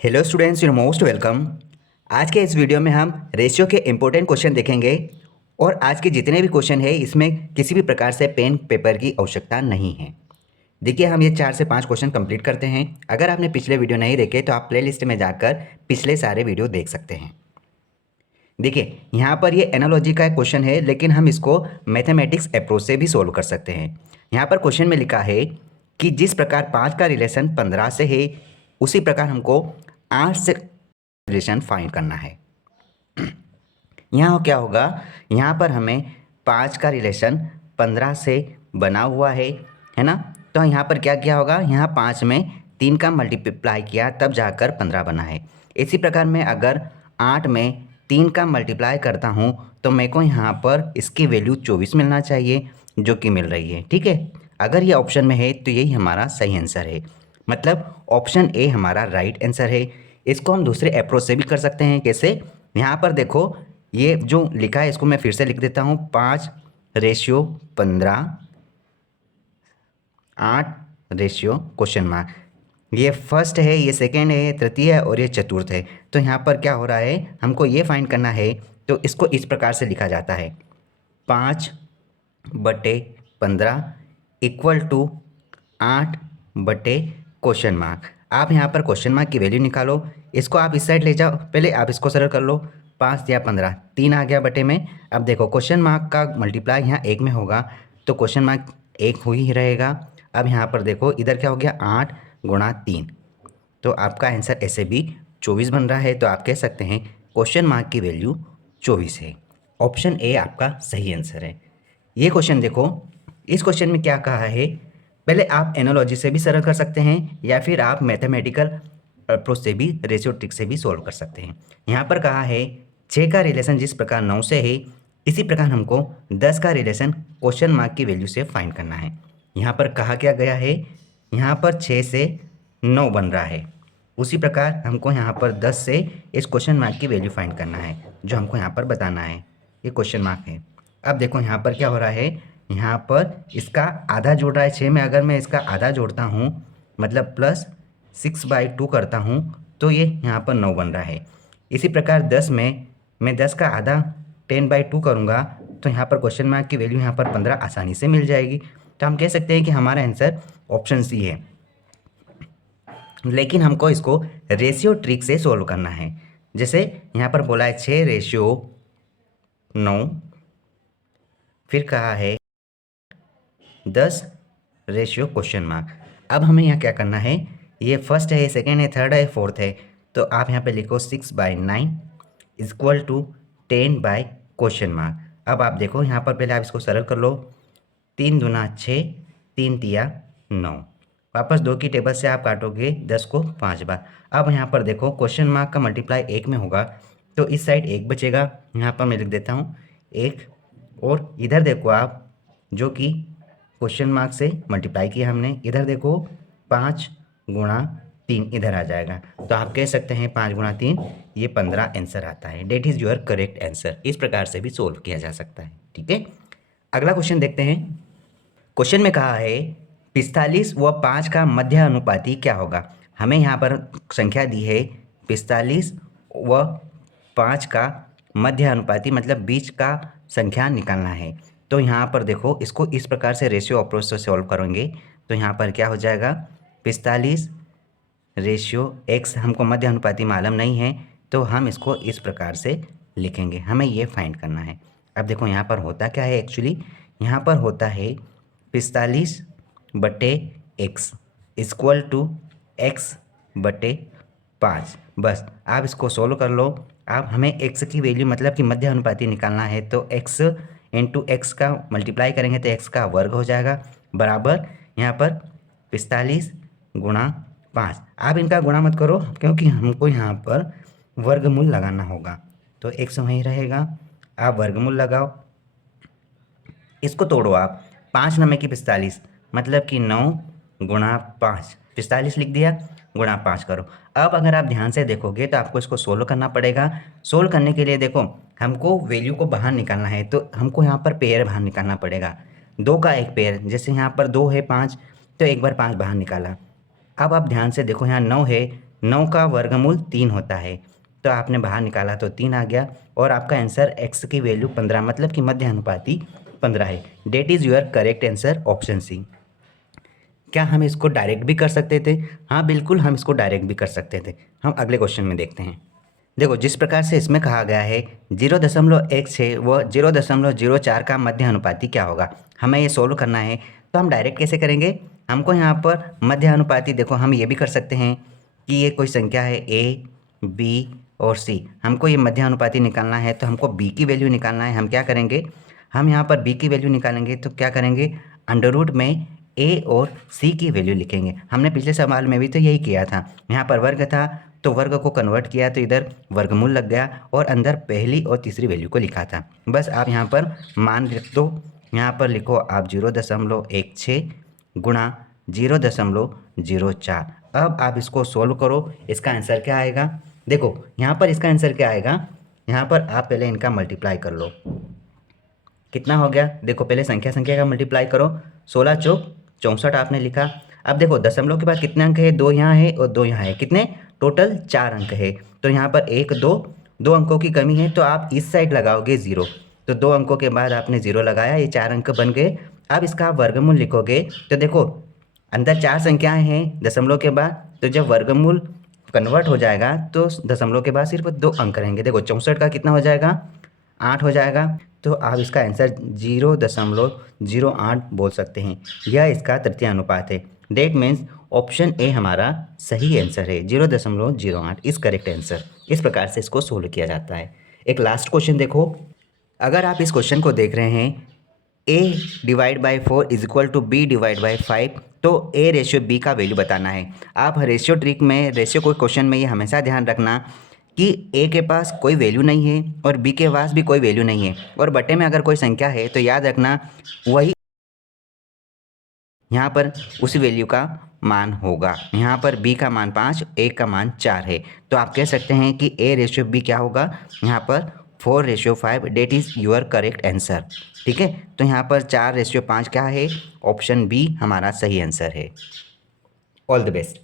Hello students, your most welcome. आज के इस वीडियो में हम रेशियो के इम्पोर्टेंट क्वेश्चन देखेंगे और आज के जितने भी क्वेश्चन है इसमें किसी भी प्रकार से पेन पेपर की आवश्यकता नहीं है। देखिए, हम ये 4 से 5 क्वेश्चन कंप्लीट करते हैं। अगर आपने पिछले वीडियो नहीं देखे तो आप प्लेलिस्ट में जाकर पिछले सारे वीडियो देख सकते हैं। देखिए, यहाँ पर ये एनालॉजी का क्वेश्चन है, लेकिन हम इसको मैथमेटिक्स अप्रोच से भी सोल्व कर सकते हैं। यहाँ पर क्वेश्चन में लिखा है कि जिस प्रकार 5 का रिलेशन 15 से है, उसी प्रकार हमको 8 से रिलेशन फाइंड करना है। यहाँ क्या होगा, यहाँ पर हमें 5 का रिलेशन 15 से बना हुआ है ना। तो यहाँ पर क्या किया होगा, यहाँ 5 में 3 का मल्टीप्लाई किया तब जाकर 15 बना है। इसी प्रकार मैं अगर 8 में 3 का मल्टीप्लाई करता हूँ तो मेरे को यहाँ पर इसकी वैल्यू 24 मिलना चाहिए, जो कि मिल रही है। ठीक है, अगर ये ऑप्शन में है तो यही हमारा सही आंसर है, मतलब ऑप्शन ए हमारा राइट आंसर है। इसको हम दूसरे अप्रोच से भी कर सकते हैं। कैसे, यहाँ पर देखो, ये जो लिखा है इसको मैं फिर से लिख देता हूँ। 5:15, 8:? ये फर्स्ट है, ये सेकेंड है, तृतीय है और ये चतुर्थ है। तो यहाँ पर क्या हो रहा है, हमको ये फाइंड करना है। तो इसको इस प्रकार से लिखा जाता है, 5/15 इक्वल टू 8/? आप यहाँ पर क्वेश्चन मार्क की वैल्यू निकालो। इसको आप इस साइड ले जाओ, पहले आप इसको सरल कर लो। 5 या 15, 3 आ गया बटे में। अब देखो, क्वेश्चन मार्क का मल्टीप्लाई यहाँ 1 में होगा तो क्वेश्चन मार्क 1 हो ही रहेगा। अब यहाँ पर देखो, इधर क्या हो गया, 8 गुणा 3, तो आपका आंसर ऐसे भी 24 बन रहा है। तो आप कह सकते हैं क्वेश्चन मार्क की वैल्यू 24 है। ऑप्शन ए आपका सही आंसर है। ये क्वेश्चन देखो, इस क्वेश्चन में क्या कहा है, पहले आप एनालॉजी से भी सरल कर सकते हैं या फिर आप मैथमेटिकल अप्रोच से भी, रेशियो ट्रिक से भी सॉल्व कर सकते हैं। यहाँ पर कहा है 6 का रिलेशन जिस प्रकार 9 से है, इसी प्रकार हमको 10 का रिलेशन क्वेश्चन मार्क की वैल्यू से फाइंड करना है। यहाँ पर कहा क्या गया है, यहाँ पर 6 से 9 बन रहा है, उसी प्रकार हमको यहाँ पर 10 से इस क्वेश्चन मार्क की वैल्यू फाइंड करना है, जो हमको यहाँ पर बताना है। ये क्वेश्चन मार्क है। अब देखो यहाँ पर क्या हो रहा है, यहाँ पर इसका आधा जोड़ रहा है 6 में। अगर मैं इसका आधा जोड़ता हूँ, मतलब प्लस 6/2 करता हूँ, तो ये यहाँ पर 9 बन रहा है। इसी प्रकार 10 में मैं 10 का आधा 10/2 करूँगा तो यहाँ पर क्वेश्चन मार्क की वैल्यू यहाँ पर 15 आसानी से मिल जाएगी। तो हम कह सकते हैं कि हमारा आंसर ऑप्शन सी है। लेकिन हमको इसको रेशियो ट्रिक से सोल्व करना है। जैसे यहाँ पर बोला है 6:9, फिर कहा है 10:? अब हमें यहाँ क्या करना है, ये फर्स्ट है, सेकेंड है, थर्ड है, फोर्थ है। तो आप यहाँ पे लिखो 6/9 इक्वल टू 10/? अब आप देखो यहाँ पर पहले आप इसको सरल कर लो। 3 दूना 6, 3 तिया 9, वापस 2 की टेबल से आप काटोगे 10 को 5 बार। अब यहाँ पर देखो, क्वेश्चन मार्क का मल्टीप्लाई 1 में होगा तो इस साइड 1 बचेगा, यहाँ पर मैं लिख देता हूँ 1। और इधर देखो आप, जो कि क्वेश्चन मार्क से मल्टीप्लाई किया हमने, इधर देखो 5×3 इधर आ जाएगा। तो आप कह सकते हैं 5×3 ये 15 आंसर आता है। That is your correct answer. इस प्रकार से भी सोल्व किया जा सकता है। ठीक है, अगला क्वेश्चन देखते हैं। क्वेश्चन में कहा है 45 व 5 का मध्य अनुपाती क्या होगा। हमें यहाँ पर संख्या दी है 45 व 5 का मध्य अनुपाती, मतलब बीच का संख्या निकालना है। तो यहाँ पर देखो, इसको इस प्रकार से रेशियो अप्रोच से सॉल्व करेंगे तो यहाँ पर क्या हो जाएगा, 45/x, हमको मध्य अनुपाती मालूम नहीं है तो हम इसको इस प्रकार से लिखेंगे। हमें ये फाइंड करना है। अब देखो यहाँ पर होता क्या है, एक्चुअली यहाँ पर होता है 45/x इक्वल टू x/5। बस आप इसको सोल्व कर लो। आप हमें x की वैल्यू, मतलब कि मध्य अनुपाती निकालना है, तो x इंटू एक्स का मल्टीप्लाई करेंगे तो x का वर्ग हो जाएगा, बराबर यहाँ पर 45×5। आप इनका गुणा मत करो क्योंकि हमको यहाँ पर वर्गमूल लगाना होगा, तो x वहीं रहेगा। आप वर्गमूल लगाओ, इसको तोड़ो आप, 5 9 की 45, मतलब कि 9×5, 45 लिख दिया, गुणा 5 करो। अब अगर आप ध्यान से देखोगे तो आपको इसको सोल्व करना पड़ेगा। सोल्व करने के लिए देखो, हमको वैल्यू को बाहर निकालना है, तो हमको यहाँ पर पेयर बाहर निकालना पड़ेगा। 2 का एक पेयर, जैसे यहाँ पर 2 है 5, तो एक बार 5 बाहर निकाला। अब आप ध्यान से देखो, यहाँ 9 है 9 का वर्गमूल 3 होता है। तो आपने बाहर निकाला तो 3 आ गया और आपका आंसर x की वैल्यू 15 मतलब कि मध्य अनुपाती 15 है। That is your correct answer option C. क्या हम इसको डायरेक्ट भी कर सकते थे? हाँ बिल्कुल, हम इसको डायरेक्ट भी कर सकते थे। हम अगले क्वेश्चन में देखते हैं। देखो जिस प्रकार से इसमें कहा गया है 0.16 व 0.04 का मध्य अनुपाती क्या होगा, हमें ये सोल्व करना है। तो हम डायरेक्ट कैसे करेंगे? हमको यहाँ पर मध्य अनुपाती, देखो हम ये भी कर सकते हैं कि ये कोई संख्या है ए, बी और सी, हमको ये मध्य अनुपाती निकालना है तो हमको बी की वैल्यू निकालना है। हम क्या करेंगे, हम यहाँ पर बी की वैल्यू निकालेंगे तो क्या करेंगे, अंडर रूट में ए और सी की वैल्यू लिखेंगे। हमने पिछले सवाल में भी तो यही किया था, यहाँ पर वर्ग था तो वर्ग को कन्वर्ट किया तो इधर वर्गमूल लग गया और अंदर पहली और तीसरी वैल्यू को लिखा था। बस आप यहाँ पर मान लिख दो, यहाँ पर लिखो आप 0.16 गुणा 0.04। अब आप इसको सोल्व करो, इसका आंसर क्या आएगा? देखो यहाँ पर इसका आंसर क्या आएगा, यहाँ पर आप पहले इनका मल्टीप्लाई कर लो। कितना हो गया? देखो पहले संख्या संख्या का मल्टीप्लाई करो, 16 चौक 64 आपने लिखा। अब देखो दशमलव के बाद कितने अंक है, 2 यहाँ है और 2 यहाँ है, कितने टोटल 4 अंक है। तो यहाँ पर 1 2 2 अंकों की कमी है तो आप इस साइड लगाओगे 0। तो 2 अंकों के बाद आपने 0 लगाया, ये 4 अंक बन गए। अब इसका आप वर्गमूल लिखोगे तो देखो अंदर 4 संख्याएँ हैं दशमलव के बाद, तो जब वर्गमूल कन्वर्ट हो जाएगा तो दशमलव के बाद सिर्फ 2 अंक रहेंगे। देखो 64 का कितना हो जाएगा, 8 हो जाएगा। तो आप इसका आंसर 0.08 बोल सकते हैं। यह इसका तृतीय अनुपात है। डेट मीन्स ऑप्शन ए हमारा सही आंसर है, 0.08 इस करेक्ट आंसर। इस प्रकार से इसको सोल्व किया जाता है। एक लास्ट क्वेश्चन देखो, अगर आप इस क्वेश्चन को देख रहे हैं a/4 is equal to b/5, तो a रेशियो b का वैल्यू बताना है। आप रेशियो ट्रिक में, रेशियो को क्वेश्चन में ये हमेशा ध्यान रखना कि a के पास कोई वैल्यू नहीं है और b के पास भी कोई वैल्यू नहीं है और बटे में अगर कोई संख्या है तो याद रखना वही यहाँ पर उस वैल्यू का मान होगा। यहाँ पर b का मान 5, a का मान 4 है। तो आप कह सकते हैं कि a रेशियो b क्या होगा, यहाँ पर 4/5। Date is your correct answer. ठीक है, तो यहाँ पर 4/5 क्या है, ऑप्शन बी हमारा सही आंसर है। All the best.